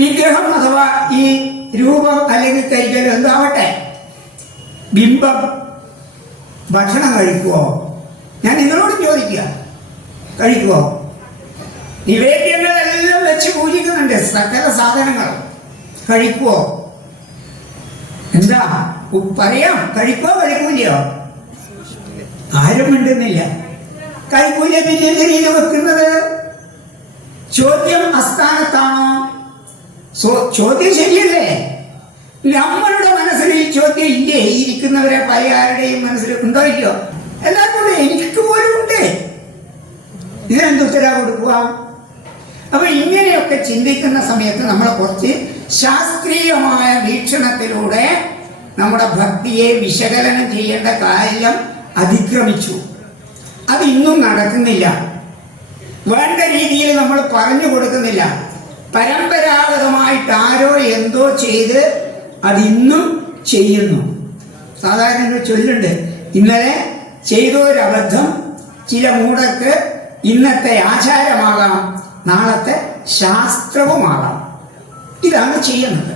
വിഗ്രഹം അഥവാ ഈ രൂപം അല്ലെങ്കിൽ കൈകൾ എന്താവട്ടെ, ബിംബം ഭക്ഷണം കഴിക്കുവോ? ഞാൻ നിങ്ങളോട് ചോദിക്കുക, കഴിക്കുവോ? നിവേദ്യങ്ങളെല്ലാം വെച്ച് പൂജിക്കുന്നുണ്ട്, സകല സാധനങ്ങളും. കഴിക്കുവോ? എന്താ പറയാം, കഴിക്കോ കഴിക്കൂലയോ? ആരും മിണ്ടുന്നില്ല. കഴിക്കൂല, പിന്നെ എന്തിനാ വെക്കുന്നത്? ചോദ്യം അസ്ഥാനത്താണോ? ചോദ്യം ശരിയല്ലേ? നമ്മളുടെ മനസ്സിൽ ഈ ചോദ്യം ഇല്ലേ? ഇരിക്കുന്നവരെ പല ആരുടെയും മനസ്സിൽ ഉണ്ടോ ഇല്ലയോ? എല്ലാവർക്കും എനിക്ക് പോലും ഉണ്ട്. ഇതിനെന്ത് ഉത്തരവ് കൊടുക്കുക? അപ്പൊ ഇങ്ങനെയൊക്കെ ചിന്തിക്കുന്ന സമയത്ത് നമ്മളെ കുറച്ച് ശാസ്ത്രീയമായ വീക്ഷണത്തിലൂടെ നമ്മുടെ ഭക്തിയെ വിശകലനം ചെയ്യേണ്ട കാര്യം അതിക്രമിച്ചു. അത് ഇന്നും നടക്കുന്നില്ല. വേണ്ട രീതിയിൽ നമ്മൾ പറഞ്ഞു കൊടുക്കുന്നില്ല. പരമ്പരാഗതമായിട്ട് ആരോ എന്തോ ചെയ്ത് അതിന്നും ചെയ്യുന്നു. സാധാരണ ഒരു ചൊല്ലുണ്ട്, ഇന്നലെ ചെയ്തൊരബദ്ധം ചില മൂടക്ക് ഇന്നത്തെ ആചാരമാകാം, നാളത്തെ ശാസ്ത്രവുമാകാം. ഇതാണ് ചെയ്യുന്നത്.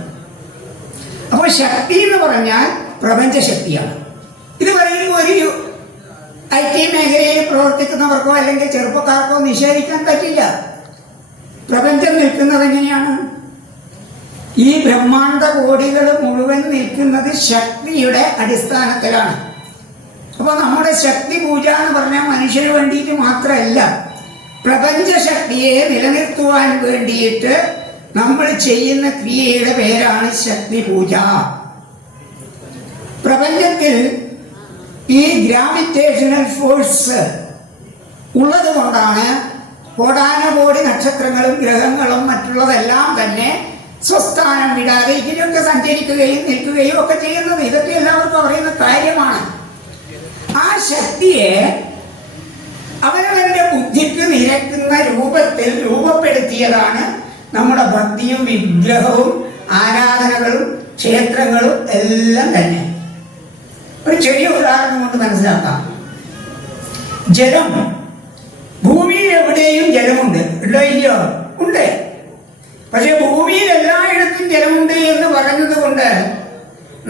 അപ്പോൾ ശക്തി എന്ന് പറഞ്ഞാൽ പ്രപഞ്ചശക്തിയാണ്. ഇത് പറയുമ്പോൾ ഒരു IT മേഖലയിൽ പ്രവർത്തിക്കുന്നവർക്കോ അല്ലെങ്കിൽ ചെറുപ്പക്കാർക്കോ നിഷേധിക്കാൻ പറ്റില്ല. പ്രപഞ്ചം നിൽക്കുന്നത് എങ്ങനെയാണ്? ഈ ബ്രഹ്മാണ്ട കോടികൾ മുഴുവൻ നിൽക്കുന്നത് ശക്തിയുടെ അടിസ്ഥാനത്തിലാണ്. അപ്പൊ നമ്മുടെ ശക്തി പൂജ എന്ന് പറഞ്ഞാൽ മനുഷ്യന് വേണ്ടിയിട്ട് മാത്രമല്ല, പ്രപഞ്ച ശക്തിയെ നിലനിർത്തുവാൻ വേണ്ടിയിട്ട് നമ്മൾ ചെയ്യുന്ന ക്രിയയുടെ പേരാണ് ശക്തി പൂജ. പ്രപഞ്ചത്തിൽ ഈ ഗ്രാവിറ്റേഷണൽ ഫോഴ്സ് ഉള്ളത് കൊണ്ടാണ് കോടാനുകോടി നക്ഷത്രങ്ങളും ഗ്രഹങ്ങളും മറ്റുള്ളതെല്ലാം തന്നെ സ്വസ്ഥാനം വിടാതെ ഇതിലൊക്കെ സഞ്ചരിക്കുകയും നിൽക്കുകയും ഒക്കെ ചെയ്യുന്നത്. ഇതൊക്കെ എല്ലാവർക്കും അറിയുന്ന കാര്യമാണ്. ആ ശക്തിയെ അവനവന്റെ ബുദ്ധിക്ക് നിരക്കുന്ന രൂപത്തിൽ രൂപപ്പെടുത്തിയതാണ് നമ്മുടെ ഭക്തിയും വിഗ്രഹവും ആരാധനകളും ക്ഷേത്രങ്ങളും എല്ലാം തന്നെ. ഒരു ചെറിയ ഉദാഹരണം കൊണ്ട് മനസ്സിലാക്കാം. ജലം, ഭൂമിയിൽ എവിടെയും ജലമുണ്ട്, ഉണ്ടോ ഇല്ലയോ? ഉണ്ട്. പക്ഷെ ഭൂമിയിൽ എല്ലായിടത്തും ജലമുണ്ട് എന്ന് പറഞ്ഞത് കൊണ്ട്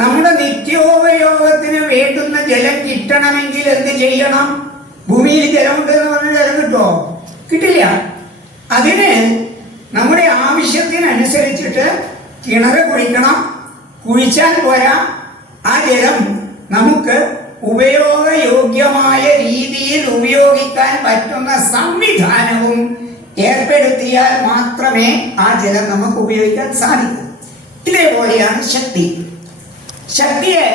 നമ്മുടെ നിത്യോപയോഗത്തിന് വേണ്ടുന്ന ജലം കിട്ടണമെങ്കിൽ എന്ത് ചെയ്യണം? ഭൂമിയിൽ ജലമുണ്ട് എന്ന് പറഞ്ഞാൽ ജലം കിട്ടുമോ? കിട്ടില്ല. അതിന് നമ്മുടെ ആവശ്യത്തിനനുസരിച്ചിട്ട് കിണർ കുഴിക്കണം. കുഴിച്ചാൽ പോരാ, ആ ജലം നമുക്ക് ഉപയോഗയോഗ്യമായ രീതിയിൽ ഉപയോഗിക്കാൻ പറ്റുന്ന സംവിധാനവും ഏർപ്പെടുത്തിയാൽ മാത്രമേ ആ ജലം നമുക്ക് ഉപയോഗിക്കാൻ സാധിക്കൂ. ഇതേപോലെയാണ് ശക്തി. ശക്തിയെ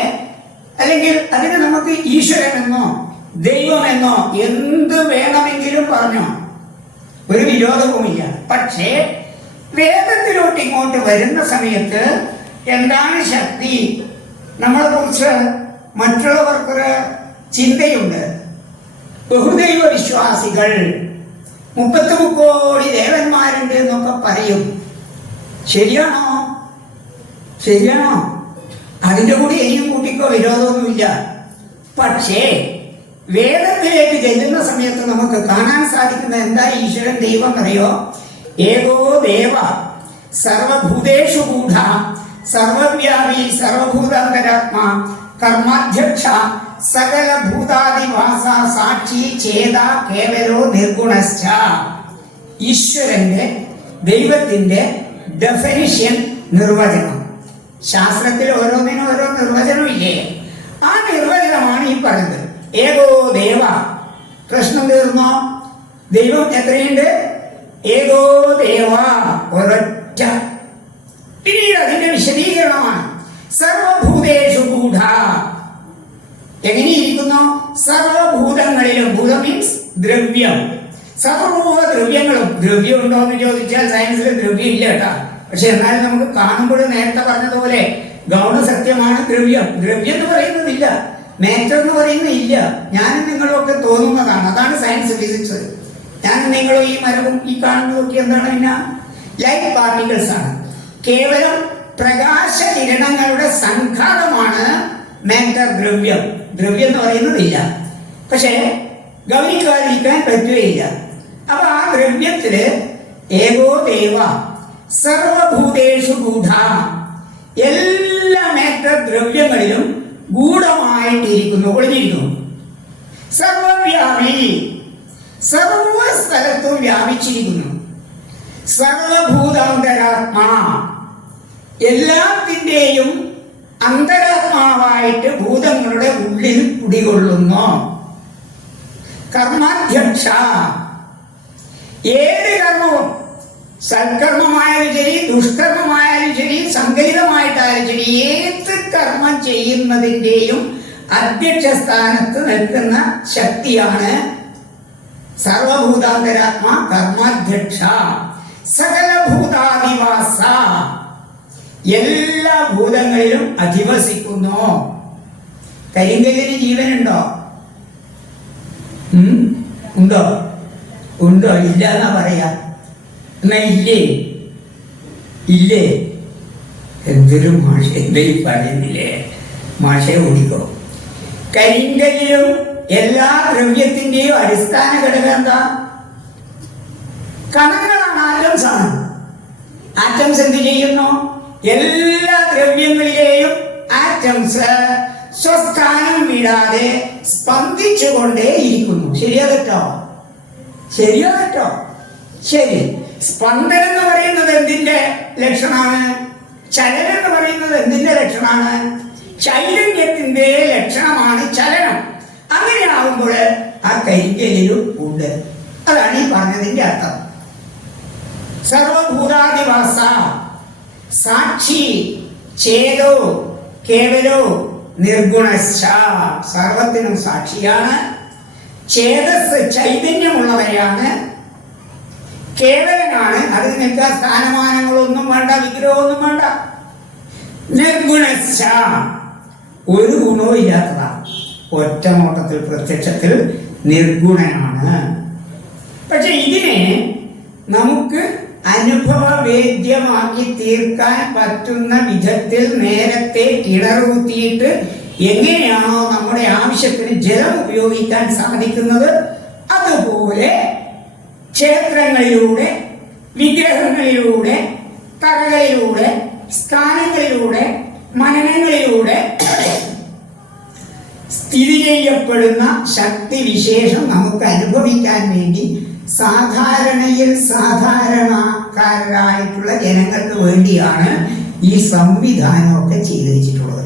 അല്ലെങ്കിൽ അതിന് നമുക്ക് ഈശ്വരനെന്നോ ദൈവമെന്നോ എന്ത് വേണമെങ്കിലും പറഞ്ഞോ, ഒരു വിരോധവുമില്ല. പക്ഷേ വേദത്തിലോട്ട് ഇങ്ങോട്ട് വരുന്ന സമയത്ത് എന്താണ് ശക്തി, നമ്മളെ കുറിച്ച് മറ്റുള്ളവർക്കൊരു ചിന്തയുണ്ട്. ബഹുദൈവ വിശ്വാസികൾ 33 കോടി ദേവന്മാരുണ്ട് എന്നൊക്കെ പറയും. ശരിയാണോ? ശരിയാണോ? അതിൻ്റെ കൂടി എനിക്കും കൂട്ടിക്കോ, വിരോധമൊന്നുമില്ല. പക്ഷേ വേദത്തിലേക്ക് ചെല്ലുന്ന സമയത്ത് നമുക്ക് കാണാൻ സാധിക്കുന്ന എന്താ ഈശ്വരൻ ദൈവം അറിയോ? ഏകോ ദേവ സർവഭൂതേഷു ഗൂഢ സർവവ്യാപി സർവഭൂതാന്തരാത്മാ കർമാധ്യക്ഷ സകല ഭൂതാദിവാസ സാക്ഷി ചേത കേവലോ നിർഗുണശ്ച. ഈശ്വരന്റെ ദൈവത്തിന്റെ ഡെഫിനിഷൻ, നിർവചനം. ശാസ്ത്രത്തിൽ ഓരോന്നിനും ഓരോ നിർവചനം ഇല്ലേ? ആ നിർവചനമാണ് ഈ പറഞ്ഞത്. ഏകോ ദേവ, പ്രശ്നം തീർന്നോ? ദൈവം എത്രയുണ്ട്? ഏകോ ദേവ, ഒരൊറ്റ. പിന്നീട് അതിന്റെ വിശദീകരണമാണ് സർവഭൂതേഷു ഗൂഢ. എങ്ങനെയിരിക്കുന്നു? സർവഭൂതങ്ങളിലും, ഭൂതം മീൻസ് ദ്രവ്യം, സർവദ്രവ്യങ്ങളും. ദ്രവ്യം ഉണ്ടോ എന്ന് ചോദിച്ചാൽ സയൻസിൽ ദ്രവ്യം ഇല്ല കേട്ടാ. പക്ഷെ എന്നാലും നമുക്ക് കാണുമ്പോഴും നേരത്തെ പറഞ്ഞതുപോലെ ഗൗണസത്യമാണ് ദ്രവ്യം. ദ്രവ്യം എന്ന് പറയുന്നതില്ല, നേച്ചർ എന്ന് പറയുന്നില്ല. ഞാനും നിങ്ങളും ഒക്കെ തോന്നുന്നതാണ്. അതാണ് സയൻസ്, ഫിസിക്സ്. ഞാനും നിങ്ങളും ഈ മരവും ഈ കാണുന്നതൊക്കെ എന്താണ്? പിന്നെ ലൈറ്റ് പാർട്ടിക്കിൾസ് ആണ്. കേവലം പ്രകാശ കിരണങ്ങളുടെ സംഘാതമാണ് മാറ്റർ, ദ്രവ്യം. ദ്രവ്യം എന്ന് പറയുന്നതില്ല. പക്ഷെ ഗൗനിക്കാതിരിക്കാൻ പറ്റുകയില്ല. അപ്പൊ ആ ദ്രവ്യത്തില് ഏകോ ദേവ, സർവഭൂതേഷു ഗൂഢ, എല്ലാ മേഘദ്രവ്യങ്ങളിലും ഗൂഢമായിട്ടിരിക്കുന്നു, ഒളിഞ്ഞിരിക്കുന്നു. സർവവ്യാപി, സർവ സ്ഥലത്തും വ്യാപിച്ചിരിക്കുന്നു. സർവഭൂതാന്തരാത്മാ, എല്ലാത്തിൻ്റെയും അന്തരാത്മാവായിട്ട് ഭൂതങ്ങളുടെ ഉള്ളിൽ കുടികൊള്ളുന്നു. കർമാധ്യക്ഷ, ഏത് കർമ്മവും, സൽക്കർമ്മമായാലും ശരി ദുഷ്കർമ്മമായാലും ശരി സങ്കലിതമായിട്ടായാലും ശരി, ഏത് കർമ്മം ചെയ്യുന്നതിൻ്റെയും അധ്യക്ഷ സ്ഥാനത്ത് നിൽക്കുന്ന ശക്തിയാണ് സർവഭൂതാന്തരാത്മാ കർമാധ്യക്ഷ. സകല ഭൂതാധിവാസ, എല്ലാ ഭൂതങ്ങളിലും അധിവസിക്കുന്നു. കരിങ്കല്ലിന് ജീവനുണ്ടോ? ഉണ്ടോ? ഉണ്ടോ? ഇല്ല എന്നാ പറയാ. എന്നാ ഇല്ലേ? ഇല്ലേ? എന്തൊരു മാഷ, എന്തെങ്കിലും പറയുന്നില്ലേ? മാഷയെ ഓടിക്കോ. കരിങ്കല്ലിലും എല്ലാ ദ്രവ്യത്തിന്റെയും അടിസ്ഥാന ഘടകം എന്താ? കണങ്ങളാണ്, ആറ്റംസ് ആണ്. ആറ്റംസ് എന്ത് ചെയ്യുന്നു? എല്ലാ ദ്രവ്യങ്ങളിലെയും ആറ്റംസ് സ്വസ്ഥാനം വിടാതെ സ്പന്ദിച്ചുകൊണ്ടേ ഇരിക്കുന്നു. ശരിയാ തെറ്റോ? ശരിയോ തെറ്റോ? ശരി. സ്പന്ദനം എന്ന് പറയുന്നത് എന്തിന്റെ ലക്ഷണമാണ്? ചലനം എന്ന് പറയുന്നത് എന്തിന്റെ ലക്ഷണമാണ്? ചൈതന്യത്തിന്റെ ലക്ഷണമാണ് ചലനം. അങ്ങനെ ആകുമ്പോൾ ആ കരിങ്കല്ലിലും ഉണ്ട്. അതാണ് ഈ പറഞ്ഞതിന്റെ അർത്ഥം. സർവഭൂതാധിവാസ, സാക്ഷി, ചേതോ, കേവലോ, നിർഗുണശ്ച, സർവത്തിനും സാക്ഷിയാണ്. ചേതസ് ചൈതന്യമുള്ളവരെയാണ്. കേവലനാണ്, അതിൽ നിൽക്കാൻ സ്ഥാനമാനങ്ങളൊന്നും വേണ്ട, വിഗ്രഹമൊന്നും വേണ്ട. നിർഗുണശ്ച, ഒരു ഗുണവും ഇല്ലാത്തതാണ്. ഒറ്റ നോട്ടത്തിൽ പ്രത്യക്ഷത്തിൽ നിർഗുണനാണ്. പക്ഷെ ഇതിനെ നമുക്ക് അനുഭവവേദ്യമാക്കി തീർക്കാൻ പറ്റുന്ന വിധത്തിൽ നേരത്തെ കിണറുകുത്തിയിട്ട് എങ്ങനെയാണോ നമ്മുടെ ആവശ്യത്തിന് ജലം ഉപയോഗിക്കാൻ സാധിക്കുന്നത്, അതുപോലെ ക്ഷേത്രങ്ങളിലൂടെ, വിഗ്രഹങ്ങളിലൂടെ, തറകളിലൂടെ, സ്ഥാനങ്ങളിലൂടെ, മനനങ്ങളിലൂടെ സ്ഥിതി ചെയ്യപ്പെടുന്ന ശക്തിവിശേഷം നമുക്ക് അനുഭവിക്കാൻ വേണ്ടി സാധാരണയിൽ സാധാരണക്കാരായിട്ടുള്ള ജനങ്ങൾക്ക് വേണ്ടിയാണ് ഈ സംവിധാനമൊക്കെ ചെയ്തു വെച്ചിട്ടുള്ളത്.